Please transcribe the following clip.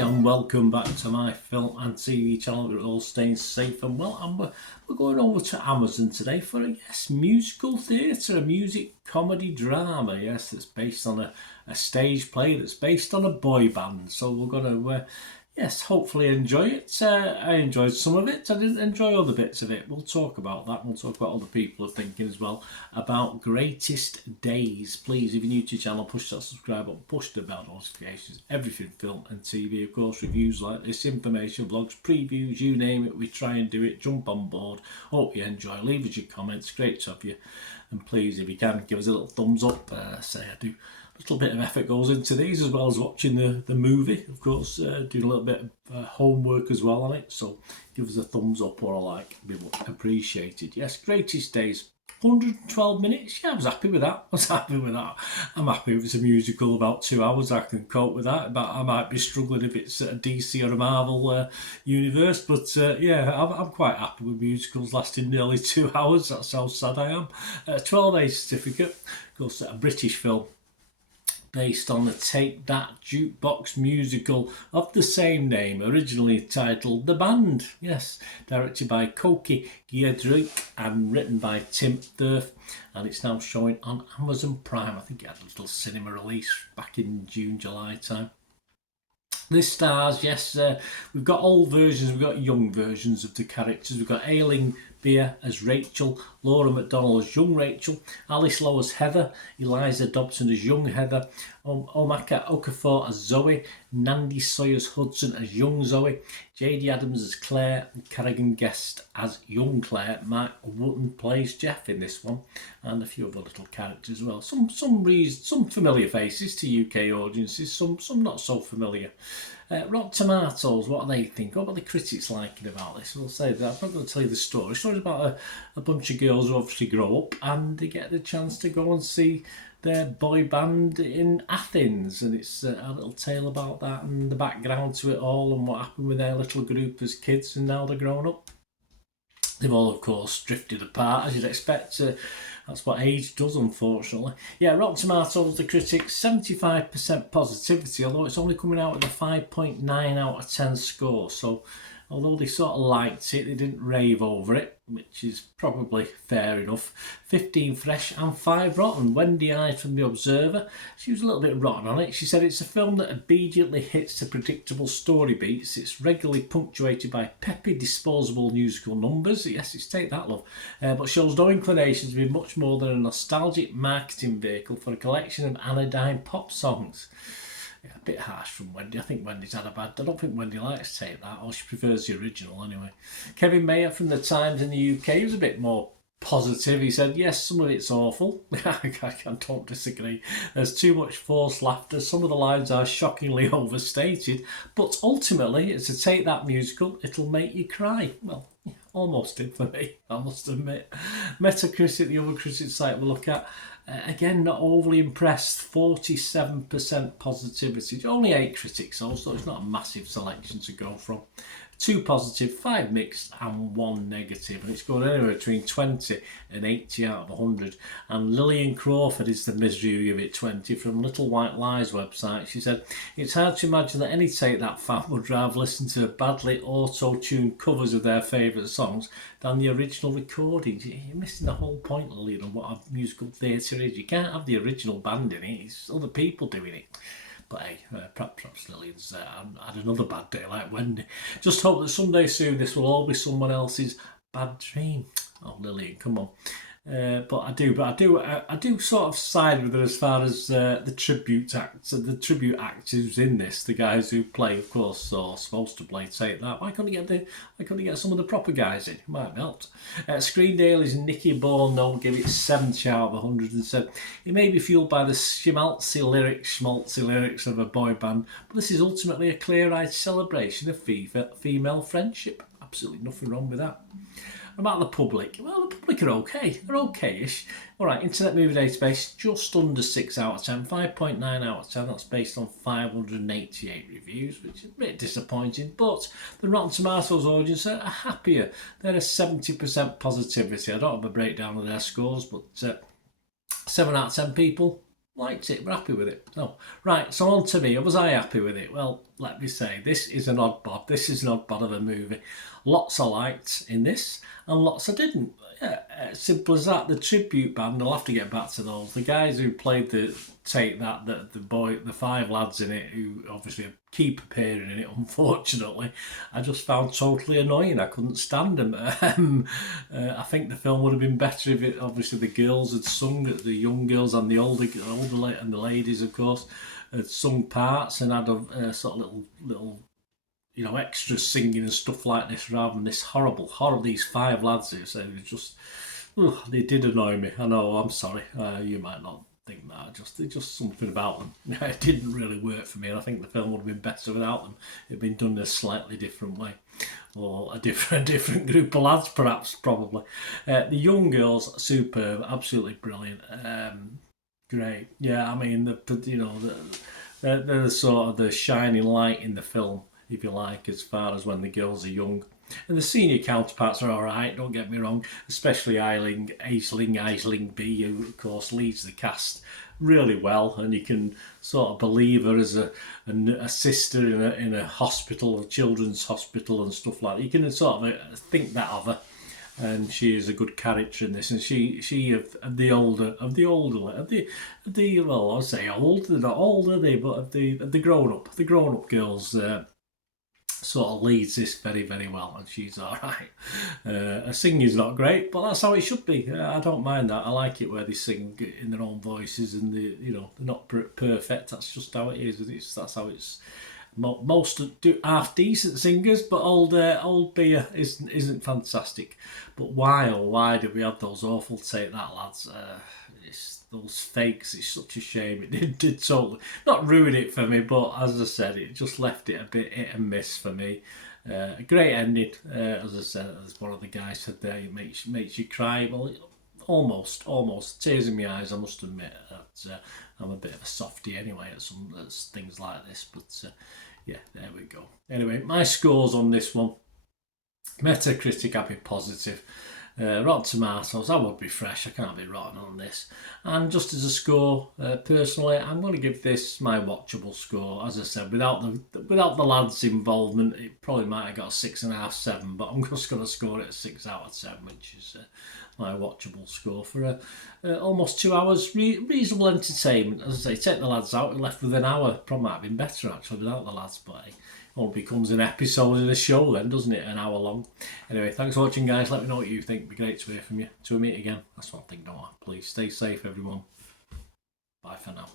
and welcome back to my film and TV channel. We're all staying safe and well, and we're going over to Amazon today for a musical theatre, a music comedy drama, that's based on a stage play that's based on a boy band. So we're going to hopefully enjoy it. I enjoyed some of it. I didn't enjoy other bits of it. We'll talk about that. We'll talk about what other people are thinking as well about Greatest Days. Please, if you're new to the channel, push that subscribe button, push the bell notifications. Everything film and TV, of course, reviews like this, information, vlogs, previews, you name it. We try and do it. Jump on board. Hope you enjoy. Leave us your comments. Great to have you. And please, if you can, give us a little thumbs up. Say I do. A little bit of effort goes into these, as well as watching the movie, of course, doing a little bit of homework as well on it, so give us a thumbs up or a like, be appreciated. Yes, Greatest Days, 112 minutes, I was happy with that. I'm happy if it's a musical about 2 hours, I can cope with that, but I might be struggling if it's a DC or a Marvel universe, but I'm quite happy with musicals lasting nearly 2 hours. That's how sad I am. 12A certificate, of course, a British film, based on the Take That jukebox musical of the same name, originally titled The Band. Yes, directed by Koki Giedrich and written by Tim Thurf, and it's now showing on Amazon Prime. I think it had a little cinema release back in June, July time. This stars, we've got old versions, we've got young versions of the characters. We've got Aileen Beer as Rachel, Laura McDonnell as young Rachel, Alice Lowe as Heather, Eliza Dobson as young Heather, Omaka Okafor as Zoe, Nandi Sawyers Hudson as young Zoe, J.D. Adams as Claire, and Carrigan Guest as young Claire. Mark Wootton plays Jeff in this one, and a few other little characters as well. Some familiar faces to UK audiences, some not so familiar. Rotten Tomatoes, what do they think? What are the critics liking about this? I'll say that I'm not going to tell you the story. The story's about a bunch of girls who obviously grow up and they get the chance to go and see their boy band in Athens, and it's a little tale about that and the background to it all and what happened with their little group as kids and now they're grown up. They've all, of course, drifted apart, as you'd expect. That's what age does, unfortunately. Rotten Tomatoes, the critics, 75% positivity, although it's only coming out with a 5.9 out of 10 score. So, although they sort of liked it, they didn't rave over it, which is probably fair enough. 15 fresh and 5 rotten. Wendy Eyes from The Observer, she was a little bit rotten on it. She said it's a film that obediently hits the predictable story beats. It's regularly punctuated by peppy, disposable musical numbers. Yes, it's Take That, love. But shows no inclination to be much more than a nostalgic marketing vehicle for a collection of anodyne pop songs. A bit harsh from Wendy. I think Wendy's had a bad... I don't think Wendy likes Take That, or she prefers the original anyway. Kevin Mayer from The Times in the UK was a bit more positive. He said, yes, some of it's awful. I don't disagree. There's too much forced laughter. Some of the lines are shockingly overstated, but ultimately, it's a Take That musical. It'll make you cry. Well, almost did for me, I must admit. Metacritic, the other critic site we'll look at, again, not overly impressed. 47% positivity. Only 8 critics, also. It's not a massive selection to go from. 2 positive, 5 mixed, and 1 negative. And it's going anywhere between 20 and 80 out of 100. And Lillian Crawford is the misery of it, 20, from Little White Lies website. She said, it's hard to imagine that any Take That fan would rather listen to badly auto-tuned covers of their favourite songs than the original recordings. You're missing the whole point, Lillian, of what a musical theatre is. You can't have the original band in it. It's other people doing it. But hey, perhaps Lillian's had another bad day like Wendy. Just hope that someday soon this will all be someone else's bad dream. Oh, Lillian, come on. But I do sort of side with her as far as the tribute actors in this, the guys who play, of course, are supposed to play Take That. Why couldn't you get some of the proper guys in? It might have helped. Screendale's Nicky Bourne give it 70 out of 100 and said, it may be fueled by the schmaltzy lyrics of a boy band, but this is ultimately a clear-eyed celebration of female friendship. Absolutely nothing wrong with that. About the public, well, the public are okay. They're okay-ish. All right, Internet Movie Database, just under 6 out of 10, 5.9 out of 10. That's based on 588 reviews, which is a bit disappointing. But the Rotten Tomatoes audience are happier. They're a 70% positivity. I don't have a breakdown of their scores, but 7 out of 10 people liked it, we're happy with it. So, right, so on to me. Was I happy with it? Well, let me say, this is an odd bod. This is an odd bod of a movie. Lots I liked in this, and lots I didn't. Yeah, simple as that. The tribute band, I'll have to get back to those. The guys who played the the 5 lads in it, who obviously keep appearing in it, unfortunately, I just found totally annoying. I couldn't stand them. I think the film would have been better if it, obviously the girls had sung, the young girls and the older and the ladies, of course, had sung parts and had a sort of little extras singing and stuff like this, rather than this horrible these 5 lads here. So it just, they did annoy me. I know, I'm sorry. You might not think that. Just something about them. It didn't really work for me, and I think the film would have been better without them. It'd been done in a slightly different way, or a different group of lads, perhaps, probably. The young girls, superb, absolutely brilliant. Great. Yeah, I mean, they're sort of the shining light in the film, if you like, as far as when the girls are young. And the senior counterparts are all right, don't get me wrong, especially Aisling B, who, of course, leads the cast really well, and you can sort of believe her as a sister in a hospital, a children's hospital and stuff like that. You can sort of think that of her. And she is a good character in this, and she of the well, I'll say old, they're not old, are they, but of the grown up girls, sort of leads this very, very well, and she's all right. Her singing's not great, but that's how it should be. I don't mind that. I like it where they sing in their own voices, and they're not perfect. That's just how it is, and that's how it's. Most do half decent singers, but old Beer isn't fantastic. But why did we have those awful Take That lads? Those fakes. It's such a shame. It did totally not ruin it for me, but as I said, it just left it a bit hit and miss for me. A great ending, as I said, as one of the guys said there, it makes you cry. Well, almost tears in my eyes. I must admit that I'm a bit of a softie anyway at things like this, but yeah, there we go. Anyway, my scores on this one: Metacritic, I'd be positive. Rotten Tomatoes, I would be fresh. I can't be rotten on this. And just as a score, personally, I'm going to give this my watchable score. As I said, without the lads' involvement, it probably might have got a 6.5, 7. But I'm just going to score it a 6 out of 10, which is my watchable score for almost 2 hours. Reasonable entertainment. As I say, take the lads out, we're left with an hour. Probably might have been better actually without the lads, but all becomes an episode of the show then, doesn't it? An hour long. Anyway, thanks for watching, guys. Let me know what you think. It'd be great to hear from you. Till we meet again. That's one thing, don't I? Please stay safe, everyone. Bye for now.